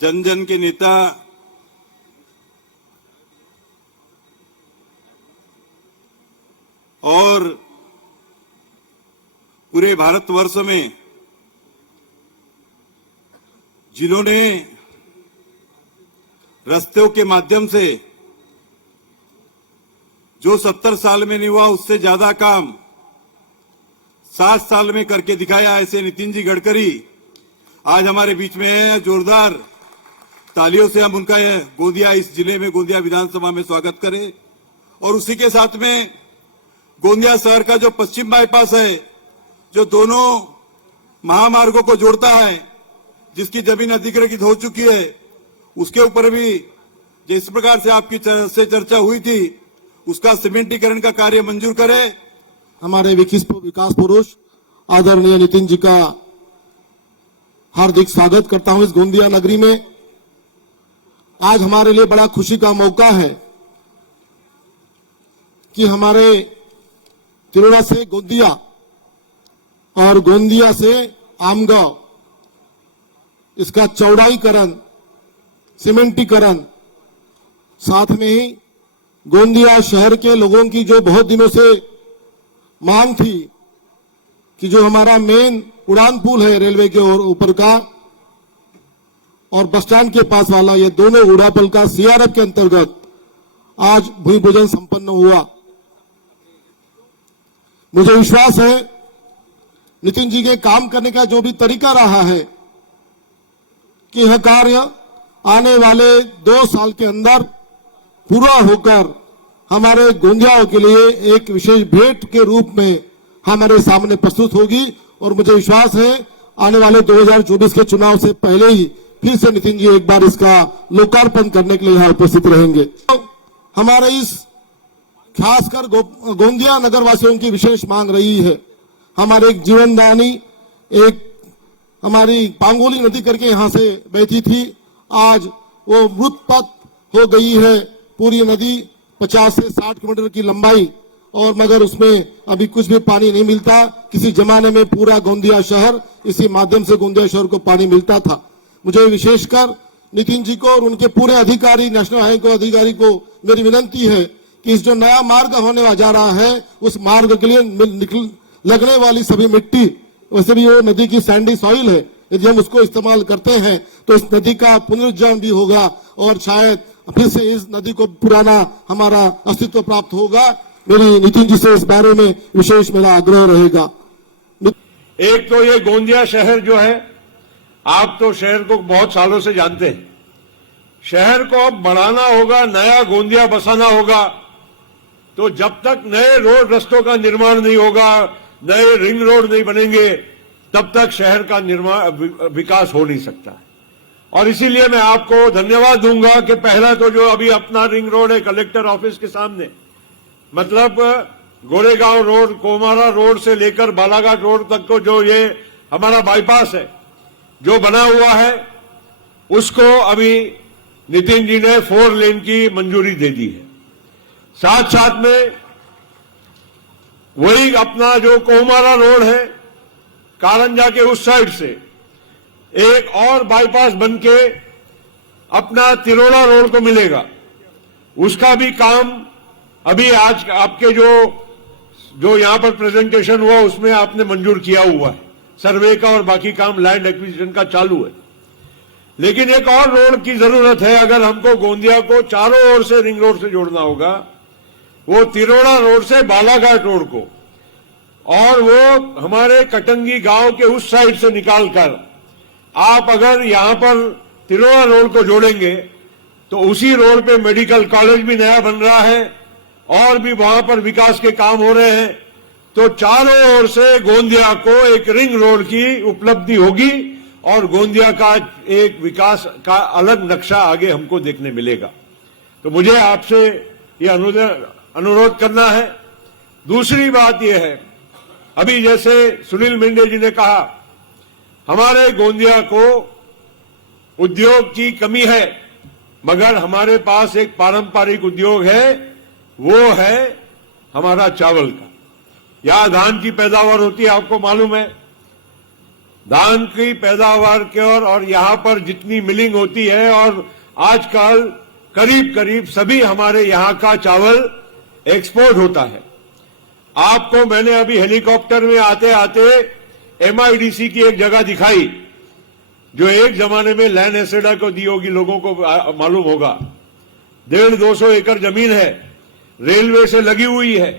जन जन के नेता, और पूरे भारतवर्ष में जिन्होंने रस्तों के माध्यम से जो 70 साल में नहीं हुआ उससे ज्यादा काम 60 साल में करके दिखाया, ऐसे नितिन जी गडकरी आज हमारे बीच में है। जोरदार तालियों से हम उनका गोंदिया, इस जिले में गोंदिया विधानसभा में स्वागत करें। और उसी के साथ में गोंदिया शहर का जो पश्चिम बाईपास है, जो दोनों महामार्गों को जोड़ता है, जिसकी जमीन अधिग्रहित हो चुकी है, उसके ऊपर भी जिस प्रकार से आपकी से चर्चा हुई थी, उसका सीमेंटीकरण का कार्य मंजूर करें। हमारे विकास पुरुष आदरणीय नितिन जी का हार्दिक स्वागत करता हूं इस गोंदिया नगरी में। आज हमारे लिए बड़ा खुशी का मौका है कि हमारे तिरोड़ा से गोंदिया और गोंदिया से आमगांव, इसका चौड़ाईकरण, सीमेंटीकरण, साथ में ही गोंदिया शहर के लोगों की जो बहुत दिनों से मांग थी कि जो हमारा मेन उड़ान पुल है रेलवे के ऊपर का और बस स्टैंड के पास वाला, ये दोनों उड़ान पुल का सीआरएफ के अंतर्गत आज भूमि पूजन संपन्न हुआ। मुझे विश्वास है नितिन जी के काम करने का जो भी तरीका रहा है कि यह कार्य आने वाले 2 साल के अंदर पूरा होकर हमारे गोंदियाओं के लिए एक विशेष भेंट के रूप में हमारे सामने प्रस्तुत होगी। और मुझे विश्वास है आने वाले 2024 के चुनाव से पहले ही फिर से नितिन जी एक बार इसका लोकार्पण करने के लिए यहाँ उपस्थित रहेंगे। तो हमारे इस खासकर गोंदिया नगर वासियों की विशेष मांग रही है। हमारे एक जीवनदानी, एक हमारी पांगोली नदी करके यहां से बहती थी, आज वो मृतपथ हो गई है। पूरी नदी 50 से 60 किलोमीटर की लंबाई, और मगर उसमें अभी कुछ भी पानी नहीं मिलता। किसी जमाने में पूरा गोंदिया शहर इसी माध्यम से गोंदिया शहर को पानी मिलता था। मुझे विशेषकर नितिन जी को और उनके पूरे अधिकारी, नेशनल हाईवे को अधिकारी को मेरी विनंती है कि इस जो नया मार्ग होने जा रहा है, उस मार्ग के लिए लगने वाली सभी मिट्टी, वैसे भी वो नदी की सैंडी सॉइल है, यदि हम उसको इस्तेमाल करते हैं तो इस नदी का पुनर्जीवन भी होगा और शायद फिर से इस नदी को पुराना हमारा अस्तित्व प्राप्त होगा। मेरी नितिन जी से इस बारे में विशेष मेरा आग्रह रहेगा। एक तो ये गोंदिया शहर जो है, आप तो शहर को बहुत सालों से जानते हैं। शहर को अब बढ़ाना होगा, नया गोंदिया बसाना होगा, तो जब तक नए रोड रस्तों का निर्माण नहीं होगा, नए रिंग रोड नहीं बनेंगे, तब तक शहर का विकास हो नहीं सकता। और इसीलिए मैं आपको धन्यवाद दूंगा कि पहला तो जो अभी अपना रिंग रोड है कलेक्टर ऑफिस के सामने, मतलब गोरेगांव रोड, कोमारा रोड से लेकर बालाघाट रोड तक को जो ये हमारा बाईपास है जो बना हुआ है, उसको अभी नितिन जी ने 4 लेन की मंजूरी दे दी है। साथ साथ में वही अपना जो कोमारा रोड है, कारंजा के उस साइड से एक और बाईपास बनके अपना तिरोड़ा रोड को मिलेगा, उसका भी काम अभी आज आपके जो यहां पर प्रेजेंटेशन हुआ उसमें आपने मंजूर किया हुआ है। सर्वे का और बाकी काम लैंड एक्विजिशन का चालू है। लेकिन एक और रोड की जरूरत है। अगर हमको गोंदिया को चारों ओर से रिंग रोड से जोड़ना होगा, वो तिरोड़ा रोड से बालाघाट रोड को, और वो हमारे कटंगी गांव के उस साइड से निकालकर आप अगर यहां पर तिरोड़ा रोड को जोड़ेंगे तो उसी रोड पे मेडिकल कॉलेज भी नया बन रहा है और भी वहां पर विकास के काम हो रहे हैं। तो चारों ओर से गोंदिया को एक रिंग रोड की उपलब्धि होगी और गोंदिया का एक विकास का अलग नक्शा आगे हमको देखने मिलेगा। तो मुझे आपसे ये अनुरोध करना है। दूसरी बात यह है, अभी जैसे सुनील मेंढे जी ने कहा, हमारे गोंदिया को उद्योग की कमी है, मगर हमारे पास एक पारंपरिक उद्योग है, वो है हमारा चावल का। यहां धान की पैदावार होती है, आपको मालूम है। धान की पैदावार की और यहां पर जितनी मिलिंग होती है, और आजकल करीब करीब सभी हमारे यहां का चावल एक्सपोर्ट होता है। आपको मैंने अभी हेलीकॉप्टर में आते आते एमआईडीसी की एक जगह दिखाई, जो एक जमाने में लैंड एसेडा को दी होगी, लोगों को मालूम होगा। 150-200 एकड़ जमीन है, रेलवे से लगी हुई है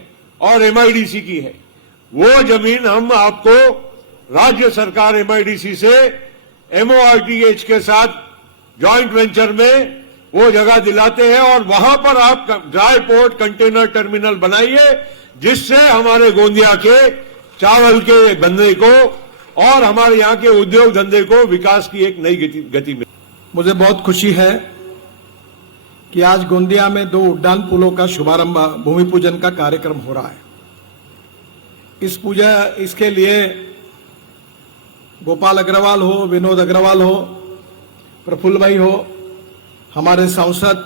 और एमआईडीसी की है। वो जमीन हम आपको राज्य सरकार एमआईडीसी से एमओआरटीएच के साथ जॉइंट वेंचर में वो जगह दिलाते हैं, और वहां पर आप ड्राई पोर्ट कंटेनर टर्मिनल बनाइए, जिससे हमारे गोंदिया के चावल के धंधे को और हमारे यहां के उद्योग धंधे को विकास की एक नई गति मिले। मुझे बहुत खुशी है कि आज गोंदिया में 2 उड्डान पुलों का शुभारंभ, भूमि पूजन का कार्यक्रम हो रहा है। इसके लिए गोपाल अग्रवाल हो, विनोद अग्रवाल हो, प्रफुल्ल भाई हो, हमारे सांसद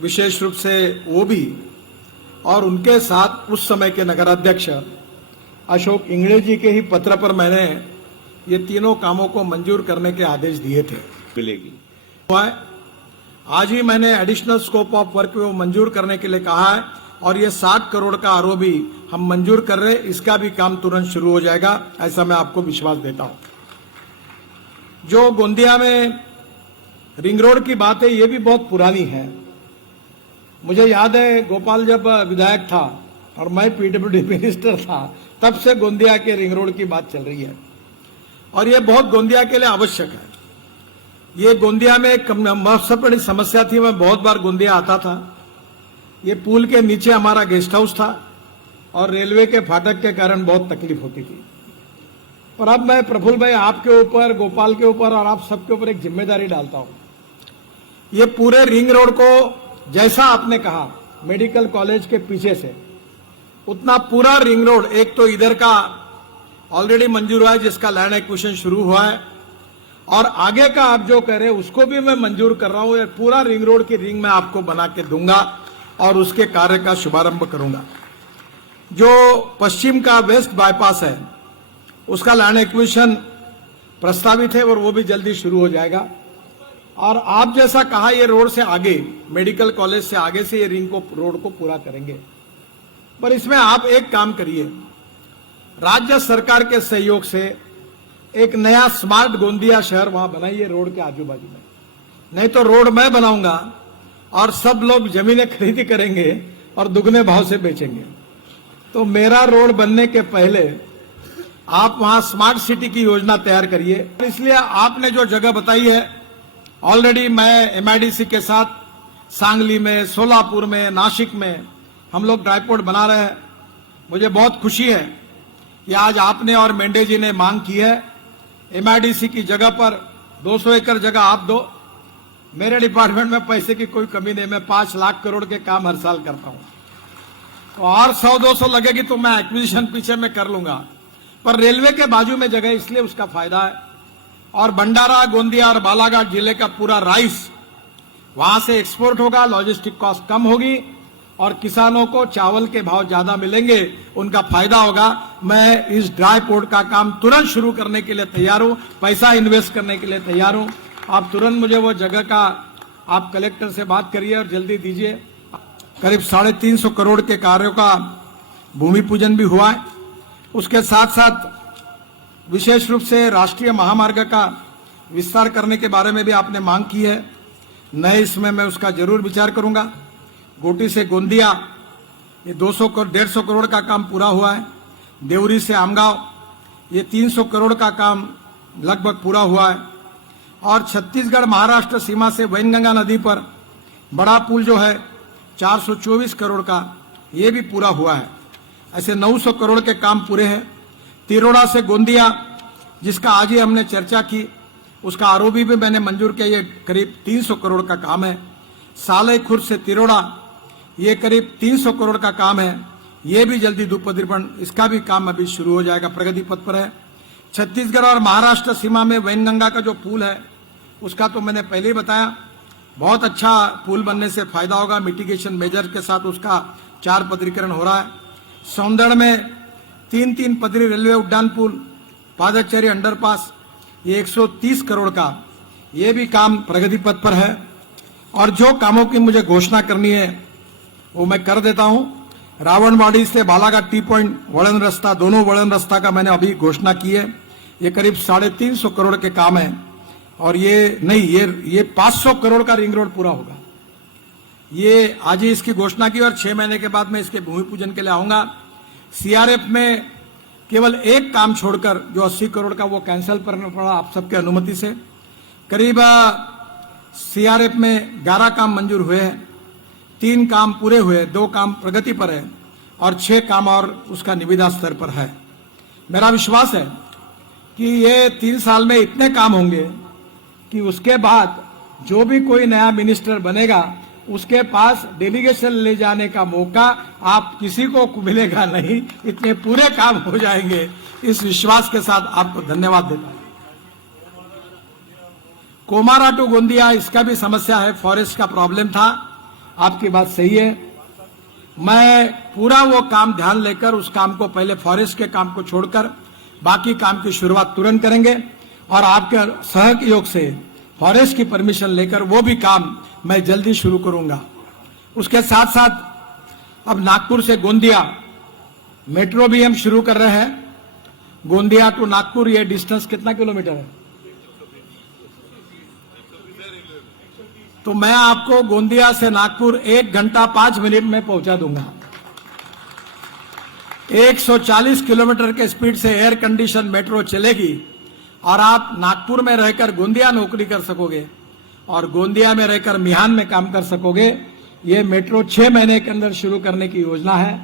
विशेष रूप से वो भी, और उनके साथ उस समय के नगराध्यक्ष अशोक इंगड़े जी के ही पत्र पर मैंने ये तीनों कामों को मंजूर करने के आदेश दिए थे। मिलेगी आज ही मैंने एडिशनल स्कोप ऑफ वर्क वो मंजूर करने के लिए कहा है, और ये 60 करोड़ का आरओ भी हम मंजूर कर रहे हैं। इसका भी काम तुरंत शुरू हो जाएगा, ऐसा मैं आपको विश्वास देता हूं। जो गोंदिया में रिंग रोड की बात है, ये भी बहुत पुरानी है। मुझे याद है गोपाल जब विधायक था और मैं पीडब्ल्यूडी मिनिस्टर था, तब से गोंदिया के रिंग रोड की बात चल रही है, और ये बहुत गोंदिया के लिए आवश्यक है। ये गोंदिया में एक सबसे बड़ी समस्या थी। मैं बहुत बार गोंदिया आता था। ये पुल के नीचे हमारा गेस्ट हाउस था और रेलवे के फाटक के कारण बहुत तकलीफ होती थी। पर अब मैं प्रफुल्ल भाई आपके ऊपर, गोपाल के ऊपर और आप सबके ऊपर एक जिम्मेदारी डालता हूं। ये पूरे रिंग रोड को, जैसा आपने कहा मेडिकल कॉलेज के पीछे से, उतना पूरा रिंग रोड, एक तो इधर का ऑलरेडी मंजूर हुआ है जिसका लैंड एक्विजिशन शुरू हुआ है, और आगे का आप जो कह रहे हैं उसको भी मैं मंजूर कर रहा हूं। पूरा रिंग रोड की रिंग मैं आपको बना के दूंगा और उसके कार्य का शुभारंभ करूंगा। जो पश्चिम का वेस्ट बाईपास है उसका लैंड एक्विजिशन प्रस्तावित है और वो भी जल्दी शुरू हो जाएगा। और आप जैसा कहा, ये रोड से आगे, मेडिकल कॉलेज से आगे से ये रिंग को, रोड को पूरा करेंगे। पर इसमें आप एक काम करिए, राज्य सरकार के सहयोग से एक नया स्मार्ट गोंदिया शहर वहां बनाइए रोड के आजू बाजू में। नहीं तो रोड मैं बनाऊंगा और सब लोग जमीनें खरीदी करेंगे और दुगने भाव से बेचेंगे। तो मेरा रोड बनने के पहले आप वहां स्मार्ट सिटी की योजना तैयार करिए। इसलिए आपने जो जगह बताई है, ऑलरेडी मैं एमआईडीसी के साथ सांगली में, सोलापुर में, नासिक में हम लोग ड्राईपोर्ट बना रहे हैं। मुझे बहुत खुशी है कि आज आपने और मेंढे जी ने मांग की है एमआईडीसी की जगह पर 200 एकड़ जगह आप दो। मेरे डिपार्टमेंट में पैसे की कोई कमी नहीं, मैं 5 लाख करोड़ के काम हर साल करता हूं। तो और 100-200 लगेगी तो मैं एक्विजिशन पीछे में कर लूंगा। पर रेलवे के बाजू में जगह, इसलिए उसका फायदा है। और भंडारा, गोंदिया और बालाघाट जिले का पूरा राइस वहां से एक्सपोर्ट होगा, लॉजिस्टिक कॉस्ट कम होगी और किसानों को चावल के भाव ज्यादा मिलेंगे, उनका फायदा होगा। मैं इस ड्राई पोर्ट का काम तुरंत शुरू करने के लिए तैयार हूं, पैसा इन्वेस्ट करने के लिए तैयार हूं। आप तुरंत मुझे वो जगह का, आप कलेक्टर से बात करिए और जल्दी दीजिए। करीब 350 करोड़ के कार्यों का भूमि पूजन भी हुआ है। उसके साथ साथ विशेष रूप से राष्ट्रीय महामार्ग का विस्तार करने के बारे में भी आपने मांग की है। नए इसमें मैं उसका जरूर विचार करूंगा। गोटी से गोंदिया ये 150 करोड़ का काम पूरा हुआ है। देवरी से आमगांव ये 300 करोड़ का काम लगभग पूरा हुआ है। और छत्तीसगढ़ महाराष्ट्र सीमा से वैनगंगा नदी पर बड़ा पुल जो है 424 करोड़ का, ये भी पूरा हुआ है। ऐसे 900 करोड़ के काम पूरे हैं। तिरोड़ा से गोंदिया, जिसका आज ही हमने चर्चा की, उसका आरओबी भी मैंने मंजूर किया, ये करीब 300 करोड़ का काम है। साले खुर्द से तिरोड़ा ये करीब 300 करोड़ का काम है, ये भी जल्दी दुपद्रीपण, इसका भी काम अभी शुरू हो जाएगा, प्रगति पथ पर है। छत्तीसगढ़ और महाराष्ट्र सीमा में वैनगंगा का जो पुल है उसका तो मैंने पहले ही बताया, बहुत अच्छा पुल बनने से फायदा होगा। मिटिगेशन मेजर के साथ उसका 4 पदरीकरण हो रहा है। सौंदड़ में 3-3 पदरी रेलवे उड्डान पुल, पादचारी अंडरपास, ये 130 करोड़ का, ये भी काम प्रगति पथ पर है। और जो कामों की मुझे घोषणा करनी है वो मैं कर देता हूं। रावणवाड़ी से बालाघाट टी पॉइंट वड़न रास्ता, दोनों वड़न रास्ता का मैंने अभी घोषणा की है। ये करीब 350 करोड़ के काम है। और ये 500 करोड़ का रिंग रोड पूरा होगा। ये आज ही इसकी घोषणा की और 6 महीने के बाद मैं इसके भूमि पूजन के लिए आऊंगा। सीआरएफ में केवल एक काम छोड़कर जो 80 करोड़ का वो कैंसिल करना पड़ा आप सबके अनुमति से। करीब सीआरएफ में 11 काम मंजूर हुए हैं, 3 काम पूरे हुए, 2 काम प्रगति पर है और 6 काम और उसका निविदा स्तर पर है। मेरा विश्वास है कि ये 3 साल में इतने काम होंगे कि उसके बाद जो भी कोई नया मिनिस्टर बनेगा उसके पास डेलीगेशन ले जाने का मौका आप किसी को मिलेगा नहीं, इतने पूरे काम हो जाएंगे। इस विश्वास के साथ आपको धन्यवाद देता हूं। कोमारा टू गोंदिया, इसका भी समस्या है, फॉरेस्ट का प्रॉब्लम था, आपकी बात सही है। मैं पूरा वो काम ध्यान लेकर उस काम को, पहले फॉरेस्ट के काम को छोड़कर बाकी काम की शुरुआत तुरंत करेंगे और आपके सहयोग से फॉरेस्ट की परमिशन लेकर वो भी काम मैं जल्दी शुरू करूंगा। उसके साथ साथ अब नागपुर से गोंदिया मेट्रो भी हम शुरू कर रहे हैं। गोंदिया टू नागपुर ये डिस्टेंस कितना किलोमीटर है? तो मैं आपको गोंदिया से नागपुर 1 घंटा 5 मिनट में पहुंचा दूंगा। 140 किलोमीटर के स्पीड से एयर कंडीशन मेट्रो चलेगी और आप नागपुर में रहकर गोंदिया नौकरी कर सकोगे और गोंदिया में रहकर मिहान में काम कर सकोगे। ये मेट्रो 6 महीने के अंदर शुरू करने की योजना है।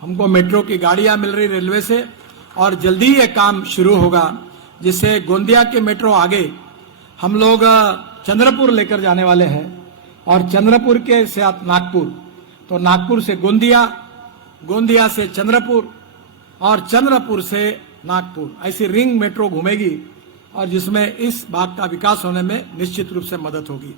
हमको मेट्रो की गाड़ियां मिल रही रेलवे से और जल्दी ये काम शुरू होगा, जिससे गोंदिया के मेट्रो आगे हम लोग चंद्रपुर लेकर जाने वाले हैं और चंद्रपुर के से नागपुर, तो नागपुर से गोंदिया, गोंदिया से चंद्रपुर और चंद्रपुर से नागपुर, ऐसी रिंग मेट्रो घूमेगी और जिसमें इस भाग का विकास होने में निश्चित रूप से मदद होगी।